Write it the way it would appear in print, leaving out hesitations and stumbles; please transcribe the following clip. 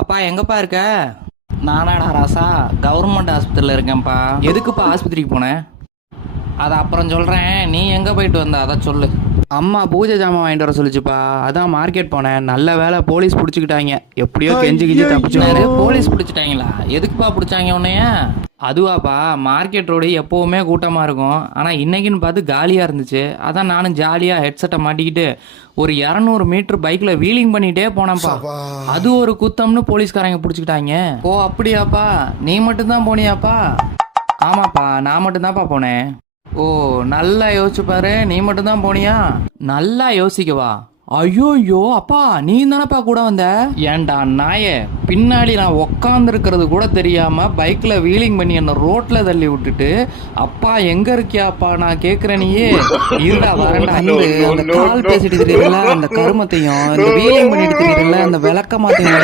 அப்பா எங்கப்பா இருக்க? நானாடா ராசா, கவர்மெண்ட் ஆஸ்பத்திரியில் இருக்கேன்ப்பா. எதுக்குப்பா ஆஸ்பத்திரிக்கு போனேன்? அதை அப்புறம் சொல்கிறேன். நீ எங்கே போயிட்டு வந்த அதை சொல்லு. அம்மா பூஜை ஜாமான் வாங்கிட்டு வர சொல்லிச்சுப்பா, அதான் மார்க்கெட் போனேன். நல்ல வேலை போலீஸ் பிடிச்சிக்கிட்டாங்க. எப்படியோ கெஞ்சி கிஞ்சி தப்பிச்சோம். என்னது, போலீஸ் பிடிச்சிட்டாங்களா? எதுக்குப்பா பிடிச்சாங்க உன்னைய? அதுவாப்பா, மார்க்கெட் ரோடு எப்போவுமே கூட்டமாக இருக்கும். ஆனால் இன்னைக்குன்னு பார்த்து காலியாக இருந்துச்சு. அதான் நானும் ஜாலியாக ஹெட்செட்டை மாட்டிக்கிட்டு ஒரு 200 மீட்டர் பைக்கில் வீலிங் பண்ணிகிட்டே போனேன்ப்பா. அது ஒரு குத்தம்னு போலீஸ்காரங்க பிடிச்சிக்கிட்டாங்க. ஓ அப்படியாப்பா, நீ மட்டும்தான் போனியாப்பா? ஆமாப்பா, நான் மட்டும்தான்ப்பா போனேன். ஓ நல்லா யோசிச்சு பாரு, நீ மட்டும்தான் போனியா? நல்லா யோசிக்கவா? ஐயோ அப்பா, நீ தானப்பா கூட வந்த? ஏன்டா நாயே, பின்னாடி நான் உக்காந்துருக்கிறது கூட தெரியாம பைக்ல வீலிங் பண்ணி என்ன ரோட்ல தள்ளி விட்டுட்டு அப்பா எங்க இருக்கியாப்பா நான் கேக்குறேன். நீயே இருடா வரண்டா. அந்த கால் பேசிட்டு தெரியல, அந்த கருமத்தையும் இந்த வீலிங் பண்ணிட்டு தெரியல, அந்த விளக்கமாத்தையும்